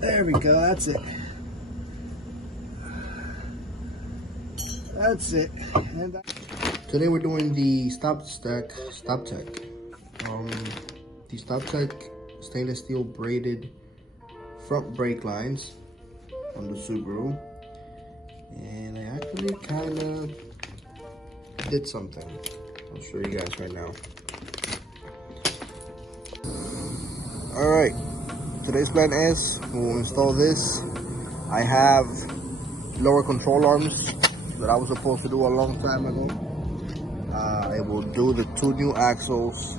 There we go, that's it. That's it. And today we're doing the Stoptech, the Stoptech stainless steel braided front brake lines on the Subaru. And I actually kind of did something. I'll show you guys right now. Alright, today's plan is we'll install this. I have lower control arms that I was supposed to do a long time ago. I will do the 2 new axles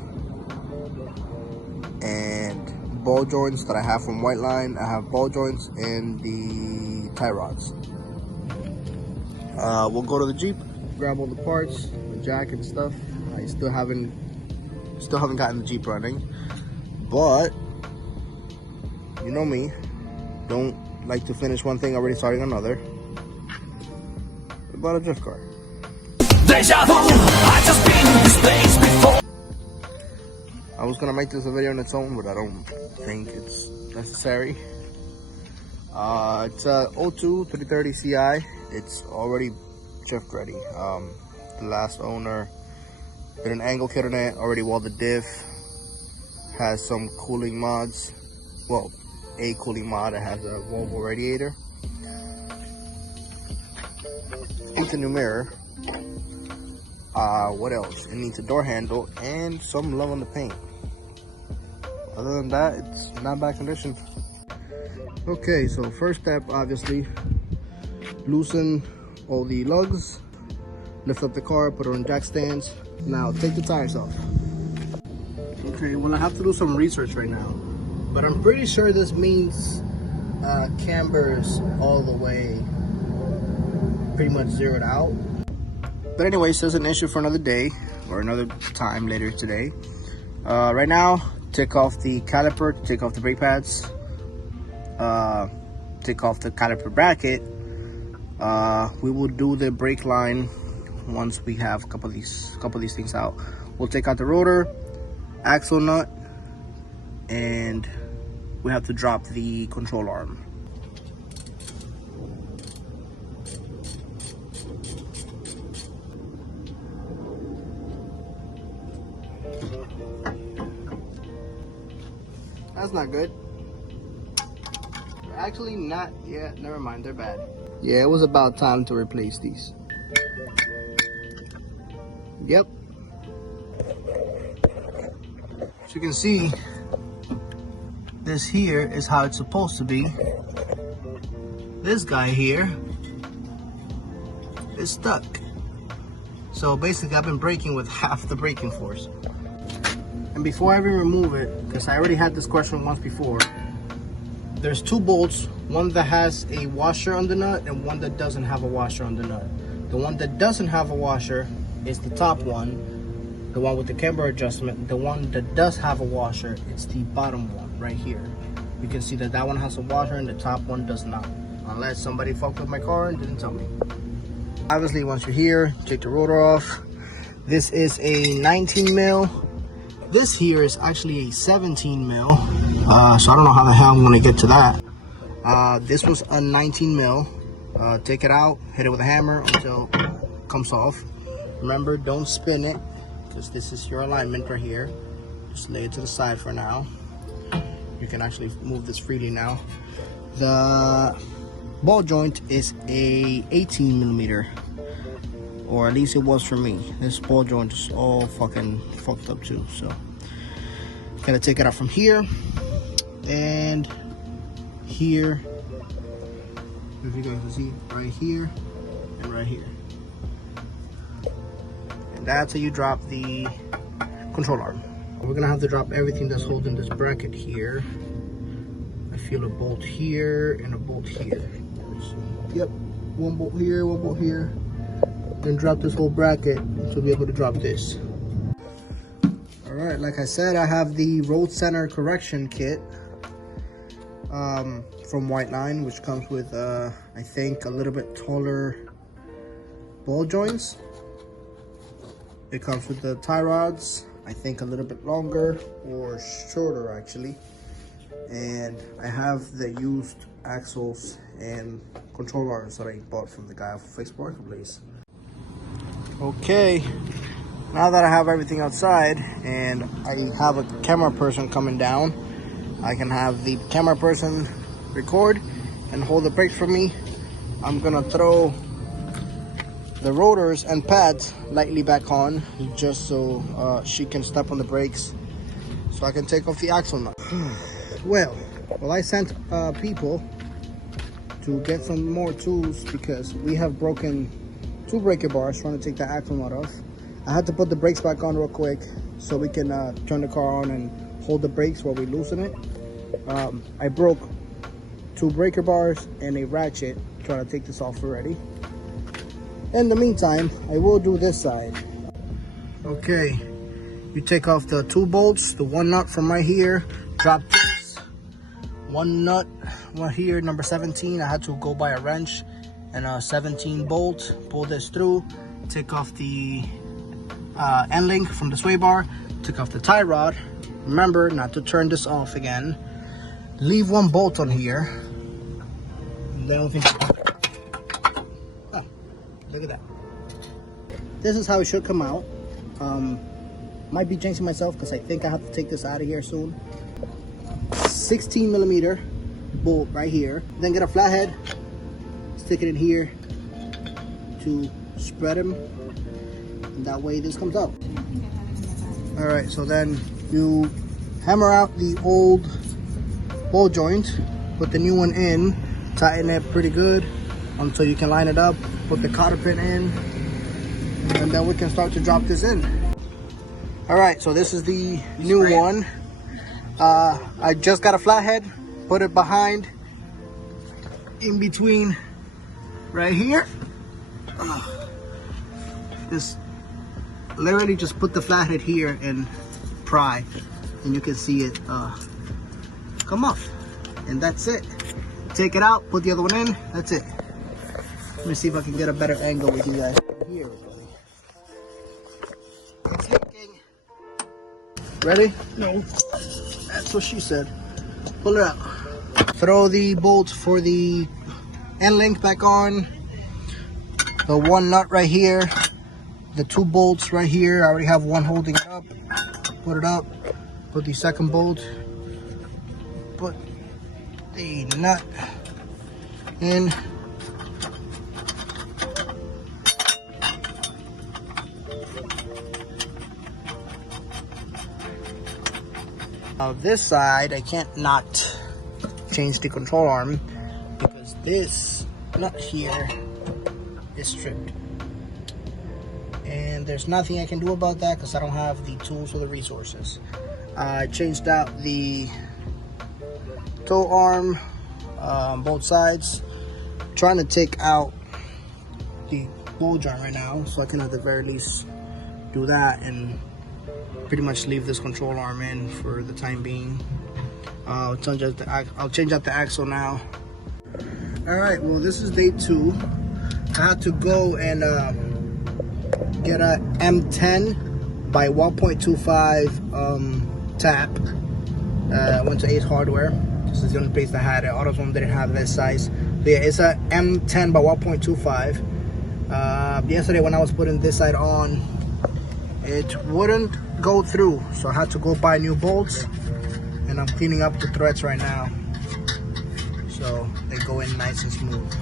and ball joints that I have from Whiteline. I have ball joints and the tie rods. We'll go to the Jeep, grab all the parts, the jack and stuff. I still haven't gotten the Jeep running, but you know me, don't like to finish one thing already starting another. What about a drift car? Deja vu, I just been in this place before. I was gonna make this a video on its own, but I don't think it's necessary. It's a 02 330 Ci. It's already drift ready. The last owner did an angle kit on it, already welded diff, has some cooling mods. Well, a cooling mod that has a Volvo radiator. Needs a new mirror. What else? It needs a door handle and some love on the paint. Other than that, it's not bad condition. Okay, so first step, obviously, loosen all the lugs, lift up the car, put it on jack stands. Now take the tires off. Okay, well I have to do some research right now, but I'm pretty sure this means cambers all the way pretty much zeroed out. But anyways, there's an issue for another day or another time later today. Right now, take off the caliper, take off the brake pads, take off the caliper bracket. We will do the brake line once we have a couple of these things out. We'll take out the rotor, axle nut, and we have to drop the control arm. That's not good. Actually not, yeah, never mind, they're bad. Yeah, it was about time to replace these. Yep. As you can see, this here is how it's supposed to be. This guy here is stuck. So basically I've been braking with half the braking force. And before I even remove it, because I already had this question once before, there's 2 bolts, one that has a washer on the nut and one that doesn't have a washer on the nut. The one that doesn't have a washer is the top one, the one with the camber adjustment. The one that does have a washer, it's the bottom one right here. You can see that that one has a washer and the top one does not, unless somebody fucked with my car and didn't tell me. Obviously, once you're here, take the rotor off. This is a 19 mil. This here is actually a 17 mil. So I don't know how the hell I'm gonna get to that. This was a 19 mil. Take it out, hit it with a hammer until it comes off. Remember, don't spin it, because this is your alignment right here. Just lay it to the side for now. You can actually move this freely now. The ball joint is a 18 millimeter, or at least it was for me. This ball joint is all fucking fucked up too, so gotta take it out from here and here. If you guys can see, right here and right here. And that's how you drop the control arm. We're gonna have to drop everything that's holding this bracket here. I feel a bolt here and a bolt here. Yep, one bolt here, one bolt here. Then drop this whole bracket to be able to drop this. All right, like I said, I have the road center correction kit from Whiteline, which comes with I think a little bit taller ball joints. It comes with the tie rods, I think a little bit longer or shorter actually, and I have the used axles and control arms that I bought from the guy off Fixed Marketplace. Okay, now that I have everything outside and I have a camera person coming down, I can have the camera person record and hold the brakes for me. I'm gonna throw the rotors and pads lightly back on just so she can step on the brakes so I can take off the axle nut. Well, I sent people to get some more tools because we have broken 2 breaker bars trying to take the axle nut off. I had to put the brakes back on real quick so we can turn the car on and hold the brakes while we loosen it. I broke 2 breaker bars and a ratchet trying to take this off already. In the meantime, I will do this side. Okay, you take off the 2 bolts, the 1 nut from right here, drop this. 1 nut right here, number 17. I had to go buy a wrench and a 17 bolt, pull this through, take off the end link from the sway bar, take off the tie rod. Remember not to turn this off again. Leave 1 bolt on here. Then we can... Oh, look at that. This is how it should come out. Might be jinxing myself because I think I have to take this out of here soon. 16 millimeter bolt right here. Then get a flathead, stick it in here to spread them, and that way this comes out. All right, so then you hammer out the old ball joint, put the new one in, tighten it pretty good until you can line it up, put the cotter pin in, and then we can start to drop this in. All right, so this is the new one. I just got a flathead, put it behind, in between right here. This literally just put the flathead here and pry, and you can see it come off, and that's it. Take it out, put the other one in, that's it. Let me see if I can get a better angle with you guys here. Ready? No. That's what she said. Pull it out. Throw the bolts for the end link back on. The 1 nut right here. The 2 bolts right here. I already have 1 holding it up. Put it up. Put the 2nd bolt. Put the nut in. This side, I can't not change the control arm because this nut here is stripped. And there's nothing I can do about that because I don't have the tools or the resources. I changed out the toe arm on both sides. I'm trying to take out the ball joint right now so I can at the very least do that and pretty much leave this control arm in for the time being. I'll change out the axle now. All right, well, this is day 2. I had to go and get a M10 by 1.25 tap. I went to Ace Hardware. This is the only place that had it. AutoZone didn't have this size. But yeah, it's a M10 by 1.25. Yesterday when I was putting this side on, it wouldn't go through, so I had to go buy new bolts, and I'm cleaning up the threads right now so they go in nice and smooth.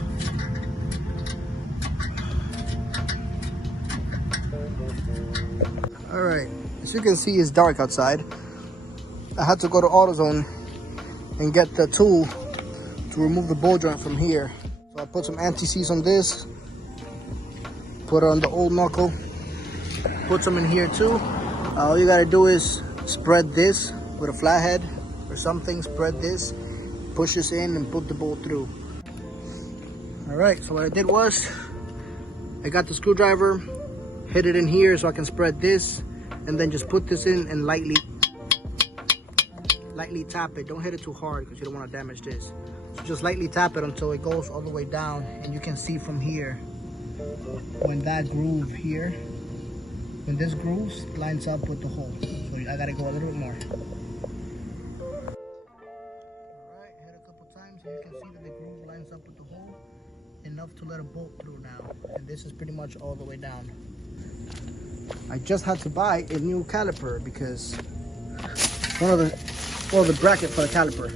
All right, as you can see, it's dark outside. I had to go to AutoZone and get the tool to remove the ball joint from here. So I put some anti-seize on this, put it on the old knuckle, put some in here too. All you gotta do is spread this with a flathead or something, spread this, push this in and put the bolt through. All right, so what I did was I got the screwdriver, hit it in here so I can spread this, and then just put this in and lightly tap it. Don't hit it too hard because you don't want to damage this. So just lightly tap it until it goes all the way down, and you can see from here when that groove here, when this groove lines up with the hole. So I gotta go a little bit more. so you can see that the groove lines up with the hole enough to let a bolt through now. And this is pretty much all the way down. I just had to buy a new caliper because the bracket for the caliper,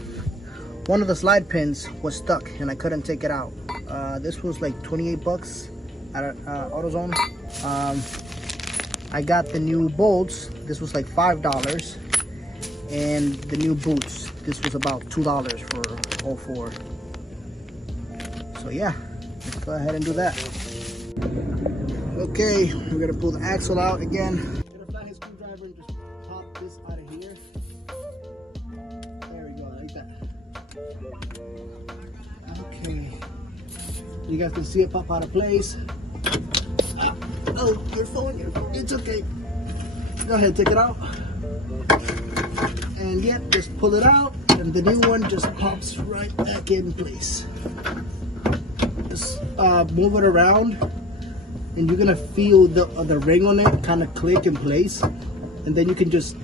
one of the slide pins was stuck and I couldn't take it out. This was like 28 bucks at AutoZone. I got the new bolts. This was like $5, and the new boots. This was about $2 for all four. So yeah, let's go ahead and do that. Okay, we're gonna pull the axle out again. Get a flathead screwdriver and just pop this out of here. There we go, like that. Okay, you guys can see it pop out of place. Oh, your phone. It's okay. Go ahead, take it out. And yeah, just pull it out, and the new one just pops right back in place. Just move it around, and you're gonna feel the ring on it kind of click in place, and then you can just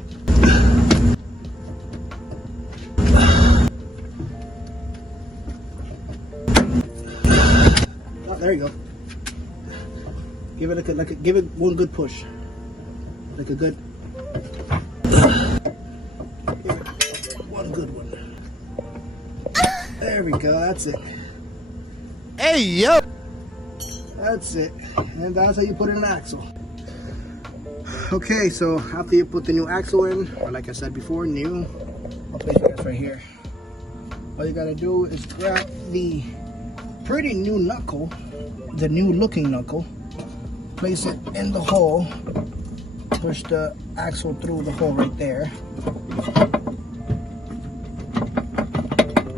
oh, there you go. Give it give it one good push, like a good one good one. There we go. That's it. Hey yo. That's it, and that's how you put in an axle. Okay, so after you put the new axle in, or like I said before, new, I'll place it right here. All you gotta do is grab the pretty new knuckle, the new looking knuckle, place it in the hole, push the axle through the hole right there.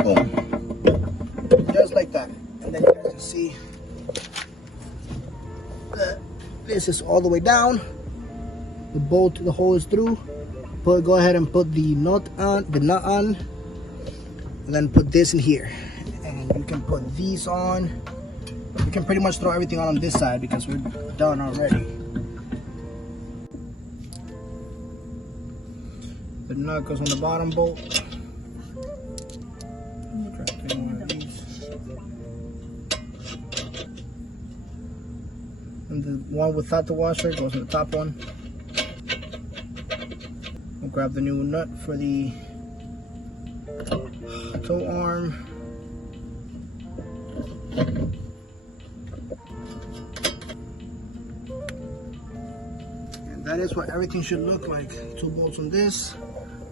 Boom. Just like that. And then you guys can see that this is all the way down. The bolt, the hole is through. Go ahead and put the nut on, and then put this in here. And you can put these on. You can pretty much throw everything on this side because we're done already. The nut goes on the bottom bolt. And the one without the washer goes in the top one. We'll grab the new nut for the toe arm. And that is what everything should look like. 2 bolts on this.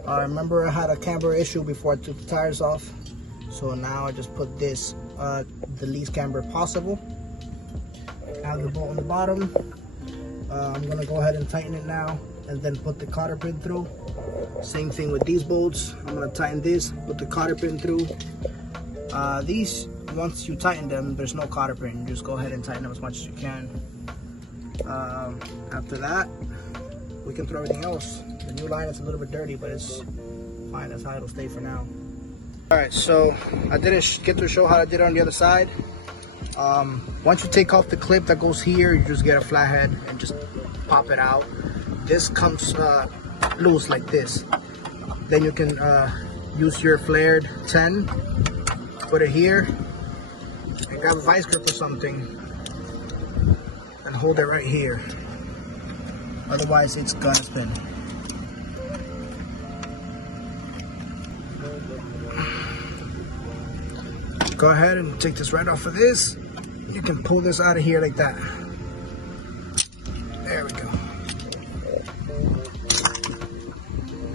Remember I had a camber issue before I took the tires off. So now I just put this the least camber possible. Have the bolt on the bottom. I'm gonna go ahead and tighten it now and then put the cotter pin through. Same thing with these bolts. I'm gonna tighten this, put the cotter pin through. These, once you tighten them, there's no cotter pin. Just go ahead and tighten them as much as you can. After that, we can throw everything else. The new line is a little bit dirty, but it's fine. That's how it'll stay for now. Alright, so I didn't get to show how I did it on the other side. Once you take off the clip that goes here, you just get a flathead and just pop it out. This comes loose like this. Then you can use your flared 10, put it here, and grab a vice grip or something and hold it right here. Otherwise it's gonna spin. Go ahead and take this right off of this. You can pull this out of here like that. There we go.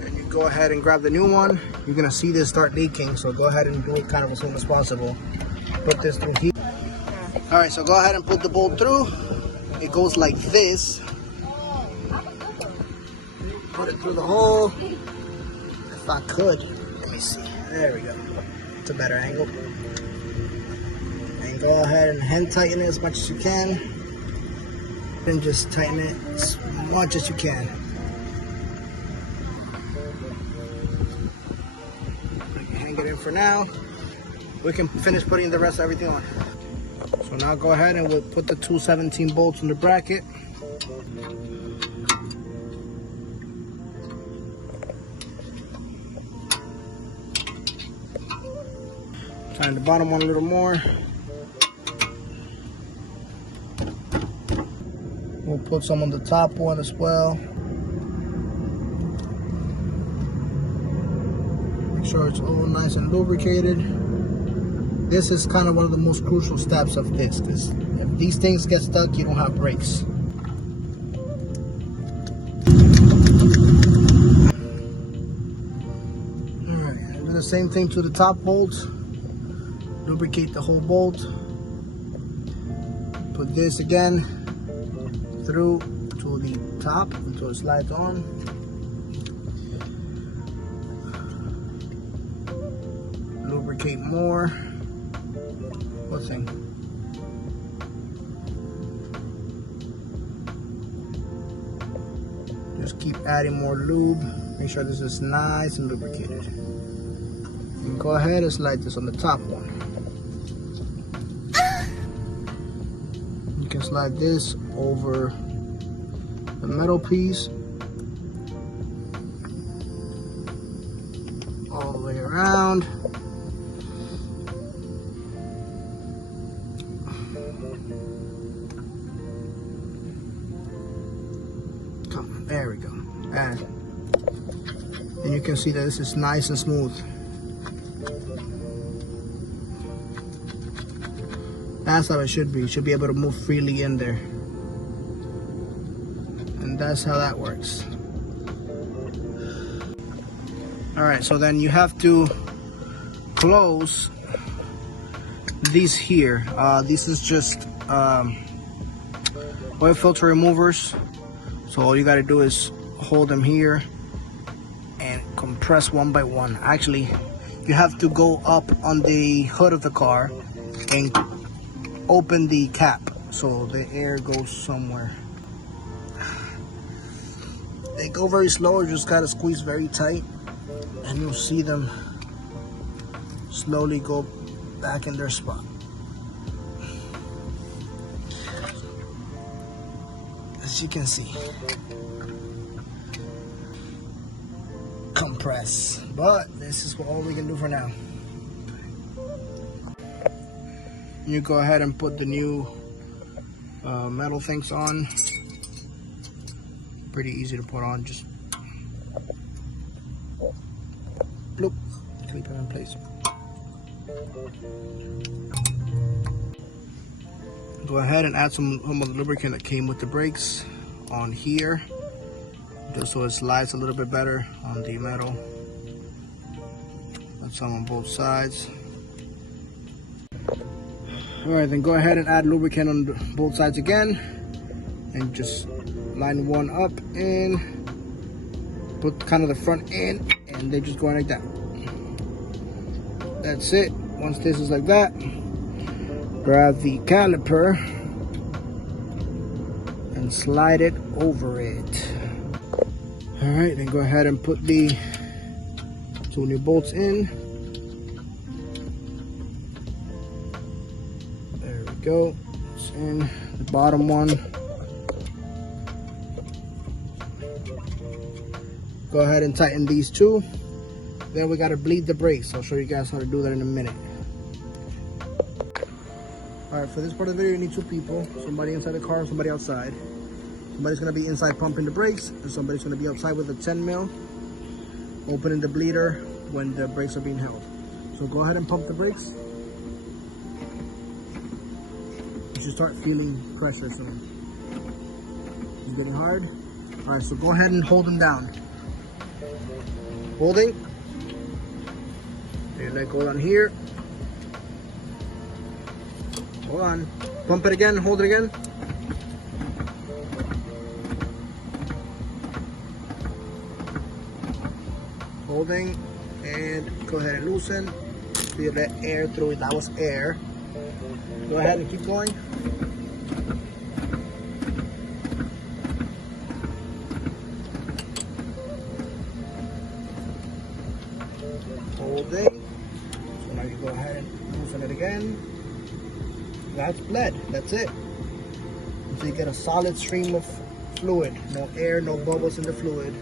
And you go ahead and grab the new one. You're gonna see this start leaking, so go ahead and do it kind of as soon as possible. Put this through here. All right, so go ahead and put the bolt through. It goes like this. Put it through the hole. If I could, let me see. There we go. It's a better angle. And go ahead and hand tighten it as much as you can. And just tighten it as much as you can. Hang it in for now. We can finish putting the rest of everything on. So now go ahead and we'll put the 217 bolts in the bracket. Tighten the bottom one a little more. We'll put some on the top one as well. Make sure it's all nice and lubricated. This is kind of one of the most crucial steps of this, because if these things get stuck, you don't have brakes. Alright, do the same thing to the top bolt. Lubricate the whole bolt. Put this again through to the top until it slides on. Lubricate more. What thing? Just keep adding more lube. Make sure this is nice and lubricated. And go ahead and slide this on the top one. You can slide this over the metal piece all the way around. Come on, there we go. And you can see that this is nice and smooth. That's how it should be. You should be able to move freely in there. And that's how that works. Alright, so then you have to close these here. This is just oil filter removers. So all you got to do is hold them here and compress one by one. Actually, you have to go up on the hood of the car and open the cap so the air goes somewhere. They go very slow. You just gotta squeeze very tight and you'll see them slowly go back in their spot. As you can see, compress. But this is all we can do for now. You go ahead and put the new metal things on. Pretty easy to put on, just bloop, clip it in place. Go ahead and add some of the lubricant that came with the brakes on here, just so it slides a little bit better on the metal. Add some on both sides. Alright, then go ahead and add lubricant on both sides again and just line one up and put kind of the front in, and they just go in like that. That's it. Once this is like that, grab the caliper and slide it over it. Alright, then go ahead and put the two new bolts in. There we go. It's in the bottom one. Go ahead and tighten these two. Then we got to bleed the brakes. I'll show you guys how to do that in a minute. Alright, for this part of the video you need two people. Somebody inside the car and somebody outside. Somebody's going to be inside pumping the brakes, and somebody's going to be outside with a 10 mil opening the bleeder when the brakes are being held. So go ahead and pump the brakes. You should start feeling pressure soon. It's getting hard. Alright, so go ahead and hold them down. Holding. And let go down here. Hold on. Pump it again. Hold it again. Holding. And go ahead and loosen. Feel that air through it. That was air. Go ahead and keep going. Holding. So now you go ahead and loosen it again. That's bled. That's it. So you get a solid stream of fluid. No air, no bubbles in the fluid.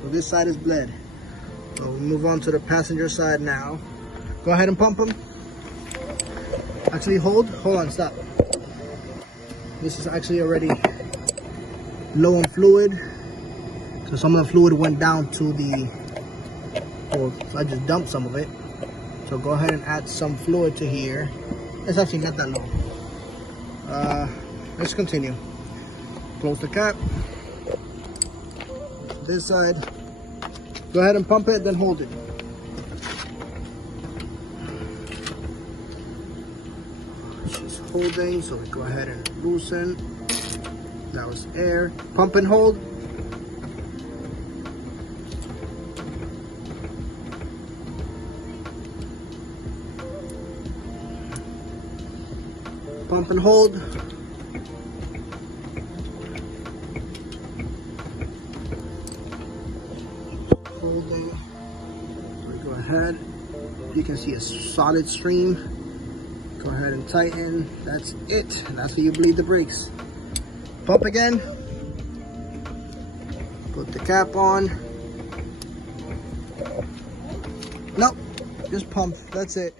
So this side is bled. So we move on to the passenger side now. Go ahead and pump them. Actually, hold on, stop. This is actually already low in fluid. So some of the fluid went down to the hole. So I just dumped some of it. So go ahead and add some fluid to here. It's actually not that low. Let's continue. Close the cap. This side. Go ahead and pump it, then hold it. She's holding, so we go ahead and loosen. That was air. Pump and hold. Pump and hold. Holding. So we go ahead. You can see a solid stream. Go ahead and tighten. That's it. And that's how you bleed the brakes. Pump again. Put the cap on. Nope. Just pump. That's it.